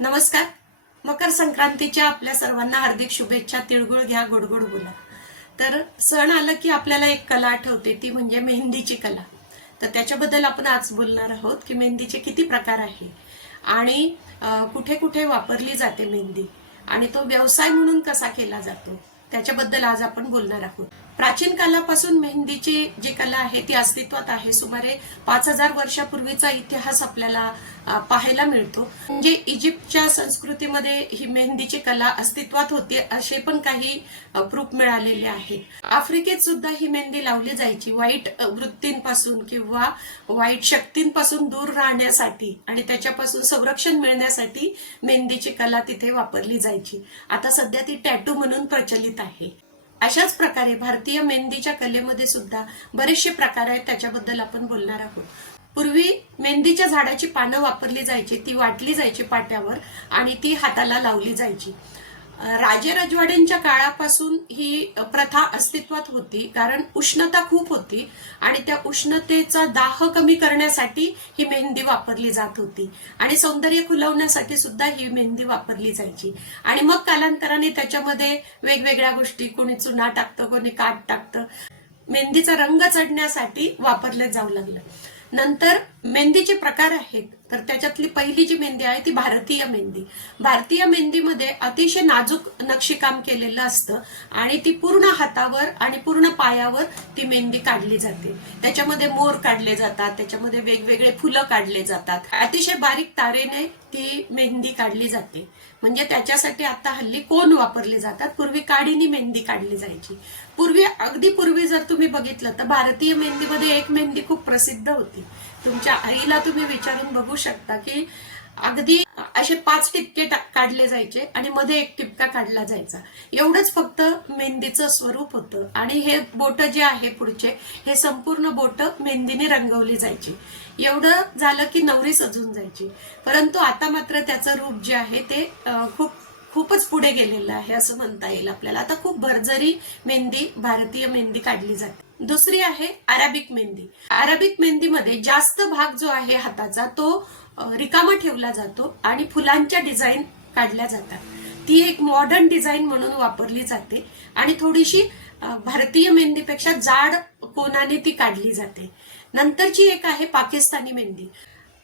नमस्कार. मकर संक्रांतीच्या आपल्या सर्वांना हार्दिक शुभेच्छा. तिळगुळ घ्या, गोडगोड बोला. तर सण आलं की आपल्याला एक कला आठवते, ती म्हणजे मेहंदीची कला. तर त्याच्याबद्दल आपण आज बोलणार आहोत की मेहंदीचे किती प्रकार आहे आणि कुठे कुठे वापरली जाते मेहंदी आणि तो व्यवसाय म्हणून कसा केला जातो त्याच्याबद्दल आज आपण बोलणार आहोत. प्राचीन कालापासून मेहंदीची जी कला आहे ती अस्तित्वात आहे. सुमारे 5000 वर्षापूर्वीचा इतिहास आपल्याला पाहायला मिळतो. म्हणजे इजिप्तच्या संस्कृतीमध्ये ही मेहंदीची कला अस्तित्वात होती असे पण काही प्रूफ मिळालेले आहेत. आफ्रिकेत सुद्धा ही मेहंदी लावली जायची वाईट वृत्तींपासून किंवा वाईट शक्तींपासून दूर राहण्यासाठी आणि त्याच्यापासून संरक्षण मिळण्यासाठी मेहंदीची कला तिथे वापरली जायची. आता सध्या ती टॅटू म्हणून प्रचलित आहे. अशाच प्रकारे भारतीय मेहंदीच्या कलेमध्ये सुद्धा बरेचसे प्रकार आहेत, त्याच्याबद्दल आपण बोलणार आहोत. पूर्वी मेहंदीच्या झाडाची पानं वापरली जायची, ती वाटली जायची पाट्यावर आणि ती हाताला लावली जायची. राजे राजवाड्यांच्या काळापासून ही प्रथा अस्तित्वात होती, कारण उष्णता खूप होती आणि त्या उष्णतेचा दाह कमी करण्यासाठी ही मेहंदी वापरली जात होती आणि सौंदर्य खुलवण्यासाठी सुद्धा ही मेहंदी वापरली जायची. आणि मग कालांतराने त्याच्यामध्ये वेगवेगळ्या गोष्टी, कोणी चुना टाकतं, कोणी काठ टाकतं, मेहंदीचा रंग चढण्यासाठी वापरले जाऊ लागलं. नंतर मेहंदीचे प्रकार आहेत, तर त्याच्यातली पहिली जी मेहंदी आहे ती भारतीय मेहंदी. भारतीय मेहंदीमध्ये अतिशय नाजूक नक्षीकाम केलेलं असतं आणि ती पूर्ण हातावर आणि पूर्ण पायावर ती मेहंदी काढली जाते. त्याच्यामध्ये मोर काढले जातात, त्याच्यामध्ये वेगवेगळे फुलं काढले जातात, अतिशय बारीक तारेने ती मेहंदी काढली जाते. म्हणजे त्याच्यासाठी आता हल्ली कोन वापरले जातात, पूर्वी काडीनी मेहंदी काढली जायची. अगदी पूर्वी जर तुम्ही बघितलं तर भारतीय मेहंदीमध्ये एक मेहंदी खूप प्रसिद्ध होती. तुमच्या आईला तुम्ही विचारून बघू शकता की अगदी असे 5 टिपके काढले जायचे आणि मध्ये एक टिपका काढला जायचा. एवढंच फक्त मेहंदीचं स्वरूप होतं आणि हे बोट जे आहे पुढचे, हे संपूर्ण बोट मेहंदीने रंगवली जायची. एवढं झालं की नवरी सजून जायची. परंतु आता मात्र त्याचं रूप जे आहे ते खूपच पुढे गेलेलं आहे असं म्हणता येईल आपल्याला. आता खूप भरजरी मेहंदी, भारतीय मेहंदी काढली जाते. दुसरी आहे अरेबिक मेहंदी. अरेबिक मेहंदीमध्ये जास्त भाग जो आहे हाताचा तो रिकामा ठेवला जातो आणि फुलांच्या डिझाईन काढल्या जातात. ती एक मॉडर्न डिझाईन म्हणून वापरली जाते आणि थोडीशी भारतीय मेहंदीपेक्षा जाड कोनाने ती काढली जाते. नंतरची एक आहे पाकिस्तानी मेहंदी.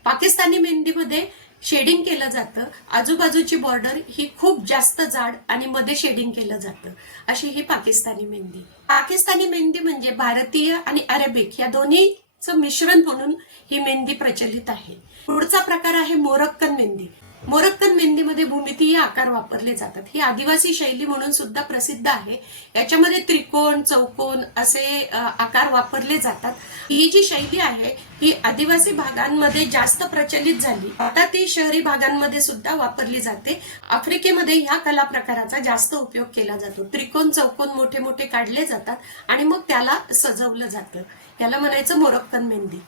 पाकिस्तानी मेहंदीमध्ये शेडिंग केलं जातं, आजूबाजूची बॉर्डर ही खूप जास्त जाड आणि मध्ये शेडिंग केलं जातं, अशी ही पाकिस्तानी मेहंदी. पाकिस्तानी मेहंदी म्हणजे भारतीय आणि अरेबिक या दोन्हीचं मिश्रण म्हणून ही मेहंदी प्रचलित आहे. पुढचा प्रकार आहे मोरक्कन मेहंदी. मोरक्कन मेहंदीमध्ये भूमितीय आकार वापरले जातात. ही आदिवासी शैली म्हणून सुद्धा प्रसिद्ध आहे. याच्यामध्ये त्रिकोण, चौकोन असे आकार वापरले जातात. ही जी शैली आहे ही आदिवासी भागांमध्ये जास्त प्रचलित झाली. आता ती शहरी भागांमध्ये सुद्धा वापरली जाते. आफ्रिकेमध्ये ह्या कला प्रकाराचा जास्त उपयोग केला जातो. त्रिकोण, चौकोन मोठे मोठे काढले जातात आणि मग त्याला सजवलं जातं. याला म्हणायचं मोरक्कन मेहंदी.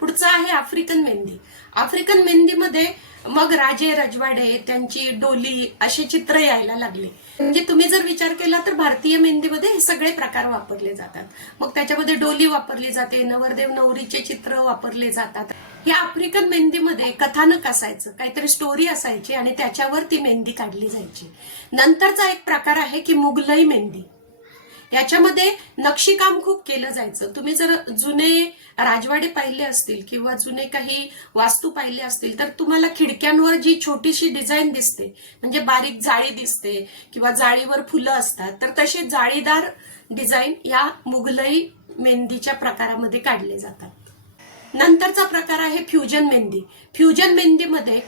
पुढचं आहे आफ्रिकन मेहंदी. आफ्रिकन मेहंदीमध्ये मग राजे राजवाडे, त्यांची डोली असे चित्र यायला लागले. म्हणजे तुम्ही जर विचार केला तर भारतीय मेहंदीमध्ये हे सगळे प्रकार वापरले जातात. मग त्याच्यामध्ये डोली वापरली जाते, नवरदेव नवरीचे चित्र वापरले जातात. या आफ्रिकन मेहंदीमध्ये कथानक असायचं, काहीतरी स्टोरी असायची आणि त्याच्यावर ती मेहंदी काढली जायची. नंतरचा एक प्रकार आहे की मुघलई मेहंदी. याच्यामध्ये नक्षीकाम खूप केलं जायचं. तुम्ही जर जुने राजवाडे पाहिले असतील किंवा जुने काही वास्तू पाहिले असतील तर तुम्हाला खिडक्यांवर जी छोटीशी डिझाईन दिसते, म्हणजे बारीक जाळी दिसते किंवा जाळीवर फुलं असतात, तर तसे जाळीदार डिझाईन या मुघलई मेहंदीच्या प्रकारामध्ये काढले जातात. नंतरचा प्रकार आहे फ्युजन मेहंदी. फ्युजन मेहंदीमध्ये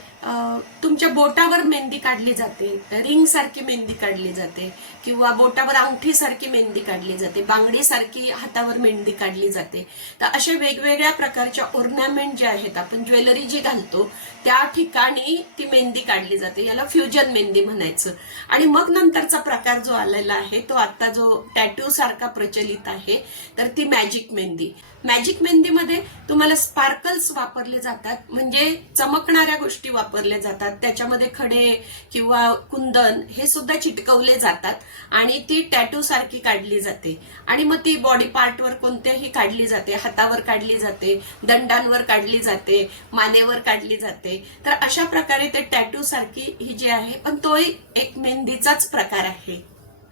तुमच्या बोटावर मेहंदी काढली जाते, रिंग सारखी मेहंदी काढली जाते किंवा बोटावर अंगठी सारखी मेहंदी काढली जाते, बांगडी सारखी हातावर मेहंदी काढली जाते. तर अशा वेगवेगळ्या प्रकारच्या ऑर्नामेंट जे आहेत, आपण ज्वेलरी जी घालतो त्या ठिकाणी ती मेहंदी काढली जाते. याला फ्युजन मेहंदी म्हणायचं. आणि मग नंतरचा प्रकार जो आलेला आहे तो आता जो टॅटू सारखा प्रचलित आहे, तर ती मॅजिक मेहंदी. मॅजिक मेहंदीमध्ये तुम्हाला स्पार्कल्स वापरले जातात. म्हणजे चमकणाऱ्या गोष्टी वापरल्या जातात, त्याच्यामध्ये खडे किंवा कुंदन हे सुद्धा चिटकवले जातात आणि ती टॅटू सारखी काढली जाते आणि मग ती बॉडी पार्टवर कोणत्याही काढली जाते, हातावर काढली जाते, दंडांवर काढली जाते, मानेवर काढली जाते. तर अशा प्रकारे ते टॅटू सारखी ही जी आहे, पण तोही एक मेहंदीचाच प्रकार आहे.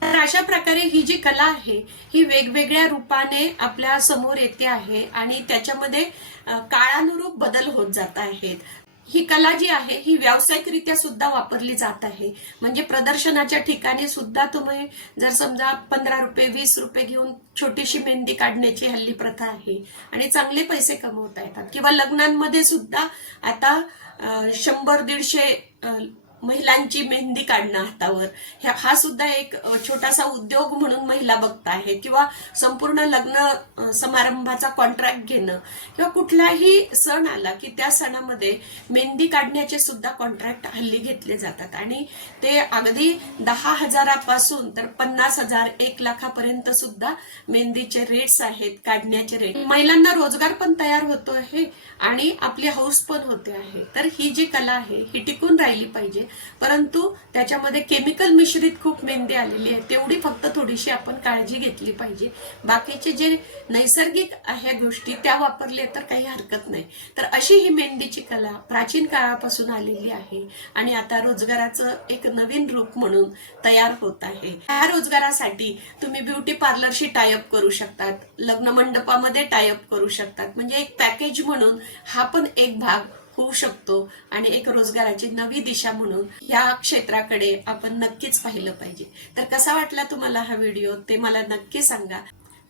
तर अशा प्रकारे ही जी कला आहे ही वेगवेगळ्या रूपाने आपल्या समोर येते आहे आणि त्याच्यामध्ये काळानुरूप बदल होत जात आहेत. ही कला जी आहे ही व्यावसायिकरित्या सुद्धा वापरली जात आहे. म्हणजे प्रदर्शनाच्या ठिकाणी सुद्धा तुम्ही जर समजा 15 रुपये 20 रुपये घेऊन छोटीशी मेहंदी काढण्याची हल्ली प्रथा आहे आणि चांगले पैसे कमवता येतात. किंवा लग्नांमध्ये सुद्धा आता 100-150 महिलांची मेहंदी काढणं हातावर, हा सुद्धा एक छोटासा उद्योग म्हणून महिला बघत आहेत. किंवा संपूर्ण लग्न समारंभाचा कॉन्ट्रॅक्ट घेणं किंवा कुठलाही सण आला की त्या सणामध्ये मेहंदी काढण्याचे सुद्धा कॉन्ट्रॅक्ट हल्ली घेतले जातात आणि ते अगदी 10,000पासून तर 50,000 1,00,000पर्यंत सुद्धा मेहंदीचे रेट्स आहेत, काढण्याचे रेट. महिलांना रोजगार पण तयार होतो आहे आणि आपली हौस पण होते आहे. तर ही जी कला आहे ही टिकून राहिली पाहिजे, परंतु त्याच्यामध्ये केमिकल मिश्रित खूप मेहंदी आलेली आहे, तेवढी फक्त थोडीशी आपण काळजी घेतली पाहिजे. बाकीचे जे नैसर्गिक आहे गोष्टी त्या वापरल्या तर काही हरकत नाही. तर अशी ही मेहंदीची कला प्राचीन काळापासून आलेली आहे आणि आता रोजगाराचं एक नवीन रूप म्हणून तयार होत आहे. या रोजगारासाठी तुम्ही ब्युटी पार्लरशी टायअप करू शकतात, लग्न मंडपामध्ये टायअप करू शकतात. म्हणजे एक पॅकेज म्हणून हा पण एक भाग होऊ शकतो आणि एक रोजगाराची नवी दिशा म्हणून या क्षेत्राकडे आपण नक्कीच पाहिलं पाहिजे. तर कसा वाटला तुम्हाला हा व्हिडिओ ते मला नक्की सांगा.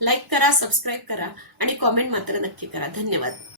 लाईक करा, सबस्क्राईब करा आणि कॉमेंट मात्र नक्की करा. धन्यवाद.